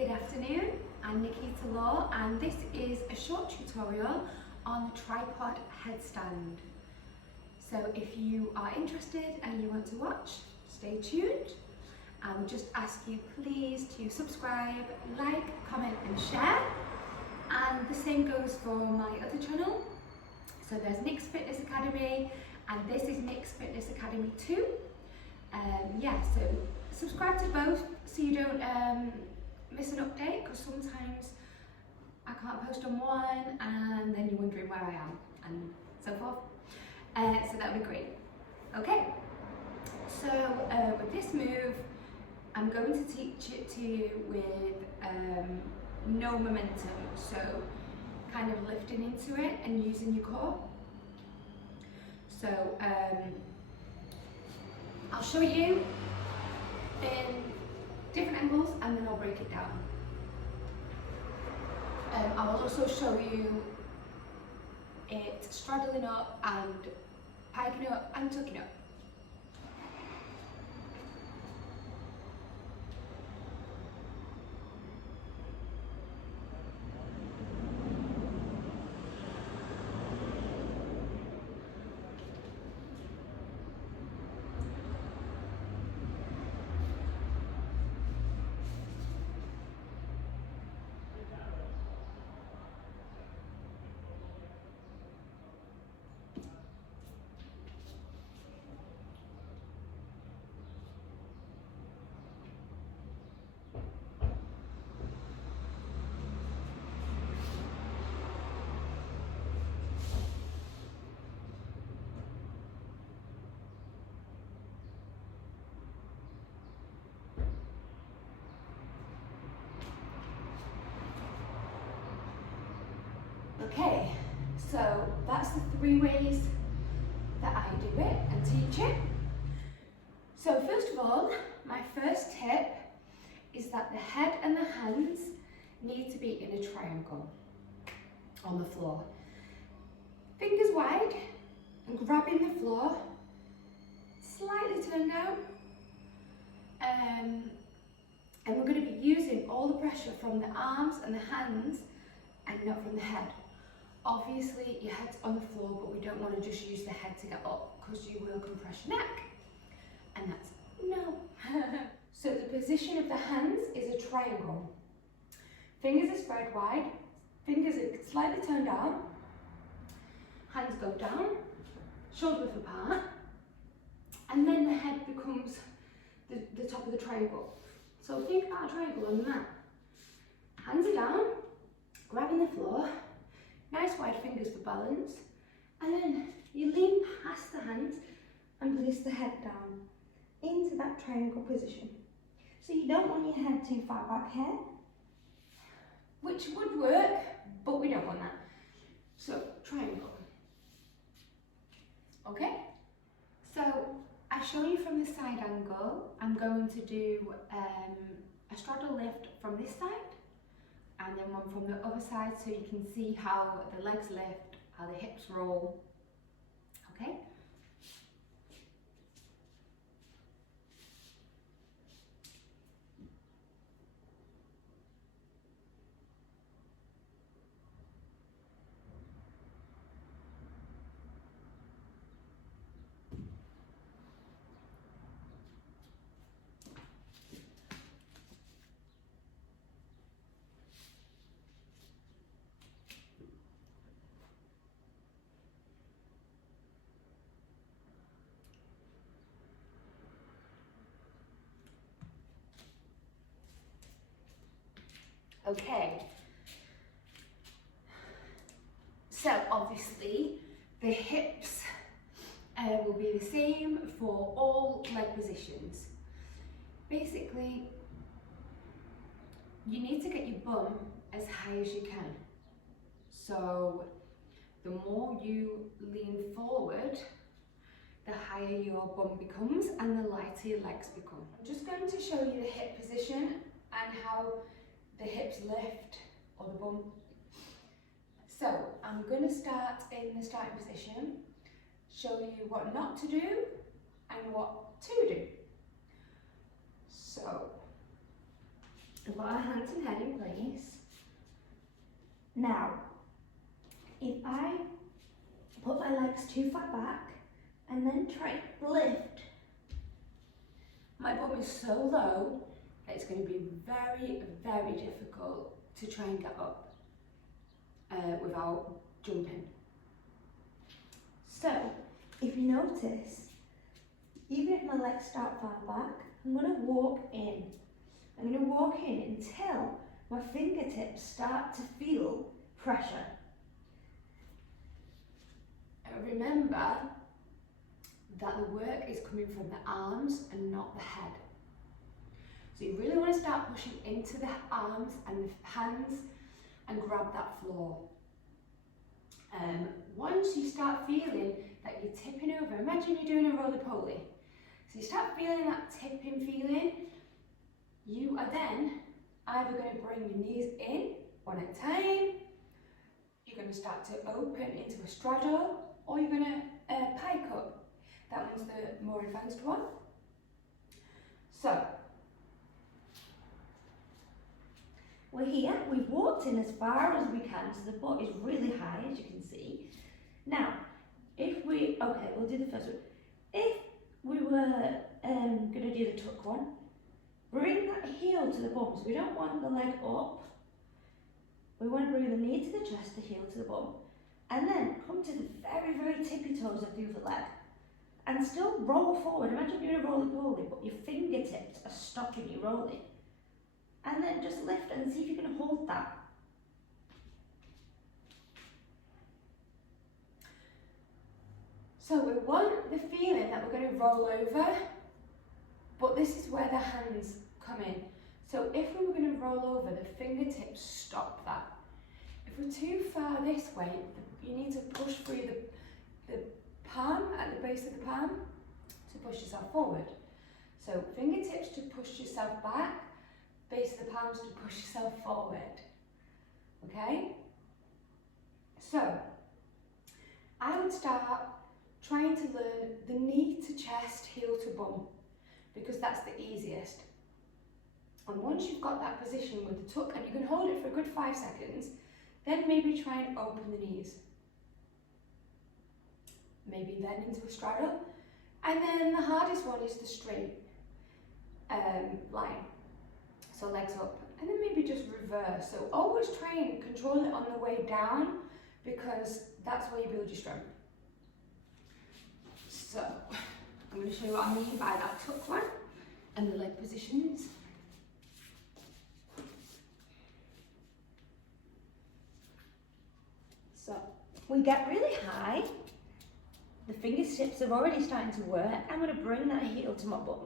Good afternoon, I'm Nikita Law and this is a short tutorial on the tripod headstand. So if you are interested and you want to watch, stay tuned. I would just ask you please to subscribe, like, comment and share. And the same goes for my other channel. So there's Nick's Fitness Academy and this is Nick's Fitness Academy 2. So subscribe to both so you don't miss an update, because sometimes I can't post on one and then you're wondering where I am and so forth. So that would be great. Okay, so with this move I'm going to teach it to you with no momentum, so kind of lifting into it and using your core. So I'll show you in different angles and then I'll break it down. I will also show you it straddling up and piking up and tucking up. Okay, so that's the 3 ways that I do it and teach it. So first of all, my first tip is that the head and the hands need to be in a triangle on the floor. Fingers wide and grabbing the floor, slightly turned down. And we're going to be using all the pressure from the arms and the hands and not from the head. Obviously your head's on the floor, but we don't want to just use the head to get up because you will compress your neck. And that's no. So the position of the hands is a triangle. Fingers are spread wide, fingers are slightly turned down, hands go down, shoulder width apart, and then the head becomes the top of the triangle. So think about a triangle on the mat. Hands are down, grabbing the floor, nice wide fingers for balance, and then you lean past the hands and place the head down into that triangle position. So you don't want your head too far back here, which would work, but we don't want that. So triangle. Okay, so I've shown you from the side angle. I'm going to do a straddle lift from this side and then one from the other side, so you can see how the legs lift, how the hips roll. Okay. Okay, so obviously the hips will be the same for all leg positions. Basically, you need to get your bum as high as you can. So the more you lean forward, the higher your bum becomes and the lighter your legs become. I'm just going to show you the hip position and how the hips lift or the bum. So I'm going to start in the starting position, show you what not to do and what to do. So We've got our hands and head in place. Now, if I put my legs too far back and then try to lift, my bum is so low, it's going to be very, very difficult to try and get up without jumping. So, if you notice, even if my legs start far back, I'm going to walk in. I'm going to walk in until my fingertips start to feel pressure. And remember that the work is coming from the arms and not the head. So you really want to start pushing into the arms and the hands and grab that floor. Once you start feeling that you're tipping over, imagine you're doing a roly-poly. So you start feeling that tipping feeling, you are then either going to bring your knees in one at a time, you're going to start to open into a straddle, or you're going to pike up. That one's the more advanced one. So, we're here, we've walked in as far as we can, so the butt is really high, as you can see. Now, we'll do the first one. If we were going to do the tuck one, bring that heel to the bum, so we don't want the leg up. We want to bring the knee to the chest, the heel to the bum, and then come to the very, very tippy toes of the other leg. And still roll forward. Imagine you're doing a roly-poly, but your fingertips are stopping you rolling. And then just lift and see if you can hold that. So we want the feeling that we're going to roll over, but this is where the hands come in. So if we were going to roll over, the fingertips stop that. If we're too far this way, you need to push through the palm at the base of the palm to push yourself forward. So fingertips to push yourself back, base of the palms to push yourself forward. Okay? So I would start trying to learn the knee to chest, heel to bum, because that's the easiest. And once you've got that position with the tuck, and you can hold it for a good 5 seconds, then maybe try and open the knees. Maybe then into a straddle. And then the hardest one is the straight line. So legs up, and then maybe just reverse. So always try and control it on the way down, because that's where you build your strength. So I'm going to show you what I mean by that tuck one and the leg positions. So we get really high, the fingertips are already starting to work. I'm going to bring that heel to my bum,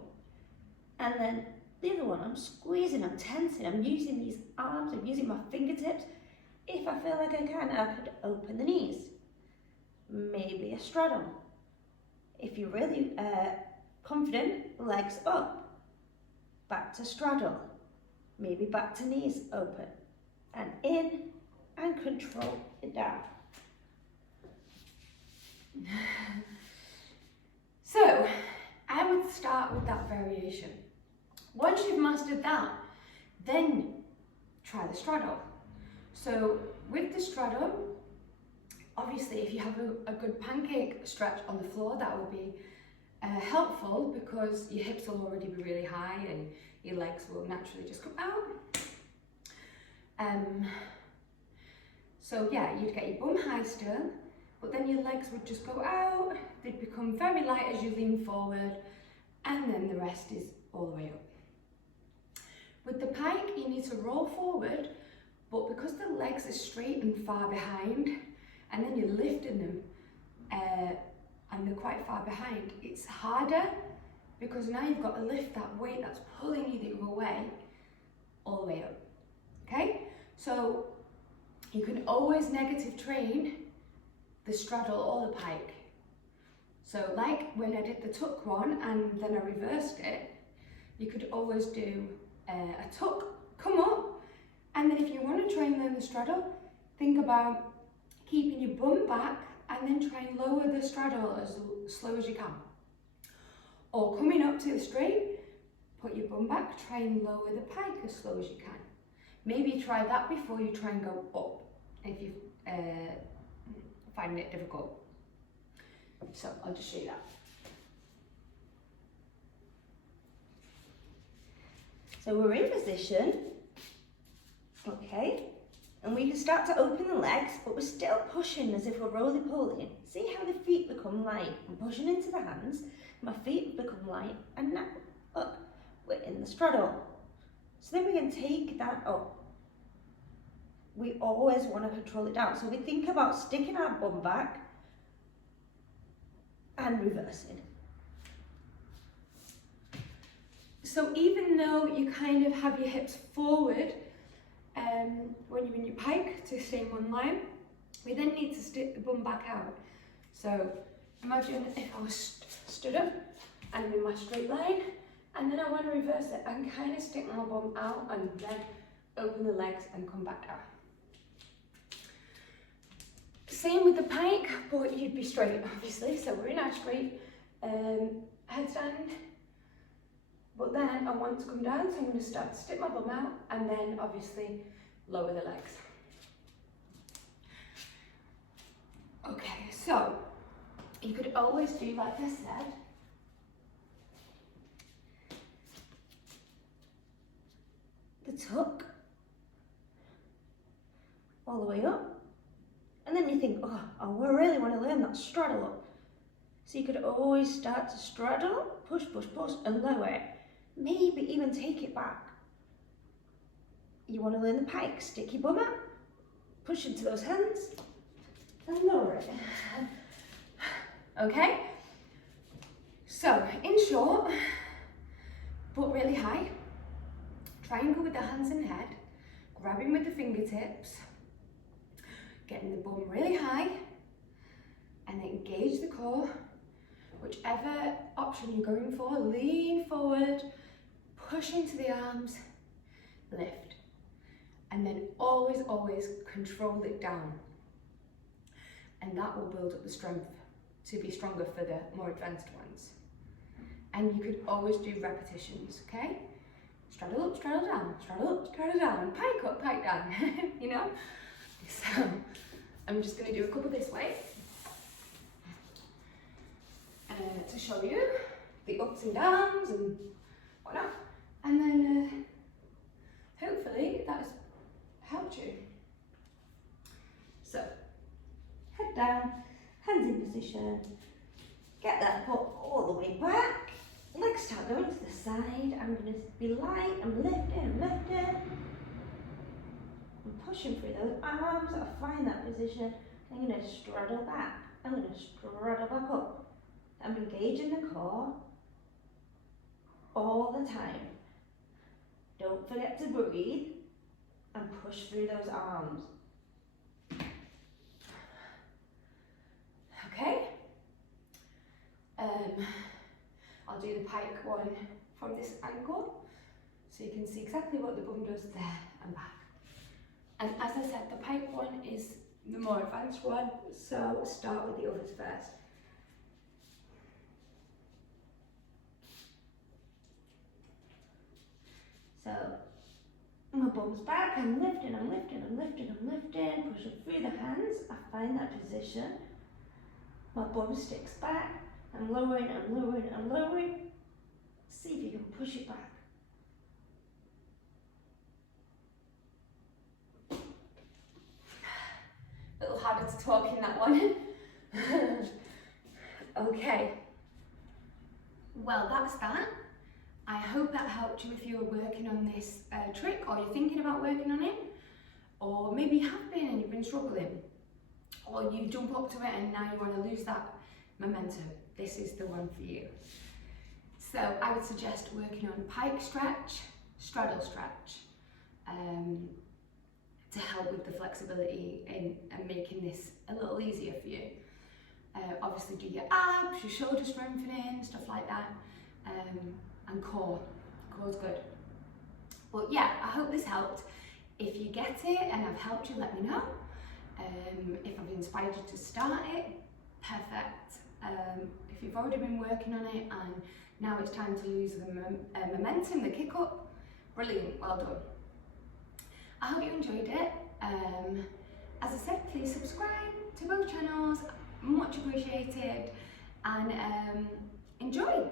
and then the other one, I'm squeezing, I'm tensing, I'm using these arms, I'm using my fingertips. If I feel like I can, I could open the knees, maybe a straddle. If you're really confident, legs up, back to straddle, maybe back to knees open, and in, and control it down. So, I would start with that variation. Once you've mastered that, then try the straddle. So with the straddle, obviously if you have a good pancake stretch on the floor, that will be helpful, because your hips will already be really high and your legs will naturally just come out. So yeah, you'd get your bum high still, but then your legs would just go out, they'd become very light as you lean forward, and then the rest is all the way up. With the pike, you need to roll forward, but because the legs are straight and far behind, and then you're lifting them, and they're quite far behind, it's harder, because now you've got to lift that weight that's pulling you the other way, all the way up. Okay? So you can always negative train the straddle or the pike. So like when I did the tuck one and then I reversed it, you could always do a tuck, come up, and then if you want to try and learn the straddle, think about keeping your bum back and then try and lower the straddle as slow as you can. Or coming up to the straight, put your bum back, try and lower the pike as slow as you can. Maybe try that before you try and go up, if you find it difficult. So I'll just show you that. So we're in position, okay, and we can start to open the legs, but we're still pushing as if we're roly-poly. See how the feet become light? I'm pushing into the hands, my feet become light, and now, look, we're in the straddle. So then we can take that up. We always want to control it down. So we think about sticking our bum back and reversing. So even though you kind of have your hips forward when you're in your pike to stay in one line, we then need to stick the bum back out. So imagine if I was stood up and I'm in my straight line, and then I want to reverse it and kind of stick my bum out and then open the legs and come back down. Same with the pike, but you'd be straight, obviously. So we're in our straight headstand. But then I want to come down, so I'm going to start to stick my bum out and then obviously lower the legs. Okay, so you could always do like I said. The tuck, all the way up. And then you think, oh, I really want to learn that straddle up. So you could always start to straddle, push, push, push, and lower it. Maybe even take it back. You want to learn the pike, stick your bum out, push into those hands, and lower it. Okay? So, in short, but really high, triangle with the hands and head, grabbing with the fingertips, getting the bum really high, and then engage the core. Whichever option you're going for, lean forward, push into the arms, lift. And then always, always control it down. And that will build up the strength to be stronger for the more advanced ones. And you could always do repetitions, okay? Straddle up, straddle down, straddle up, straddle down, pike up, pike down, you know? So I'm just going to do a couple this way to show you the ups and downs and whatnot. And then hopefully that's helped you. So Head down, hands in position. Get that foot all the way back. Legs start going to the side. I'm going to be light. I'm lifting, I'm lifting. I'm pushing through those arms. I find that position. I'm going to straddle back. I'm going to straddle back up. I'm engaging the core all the time. Don't forget to breathe and push through those arms. Okay. I'll do the pike one from this angle so you can see exactly what the bum does there and back. And as I said, the pike one is the more advanced one, so start with the others first. So my bum's back, I'm lifting, I'm lifting, I'm lifting, I'm lifting, pushing through the hands. I find that position. My bum sticks back, I'm lowering, I'm lowering, I'm lowering. See if you can push it back. A little harder to talk in that one. Okay. Well, that's that. I hope that helped you if you were working on this trick, or you're thinking about working on it, or maybe you have been and you've been struggling, or you jump up to it and now you want to lose that momentum. This is the one for you. So I would suggest working on pike stretch, straddle stretch, to help with the flexibility and making this a little easier for you. Obviously do your abs, your shoulder strengthening, stuff like that, and core. Core's good. But yeah, I hope this helped. If you get it and I've helped you, let me know. If I've inspired you to start it, perfect. If you've already been working on it and Now it's time to lose the momentum, the kick up. Brilliant, well done. I hope you enjoyed it. As I said, please subscribe to both channels, much appreciated, and enjoy.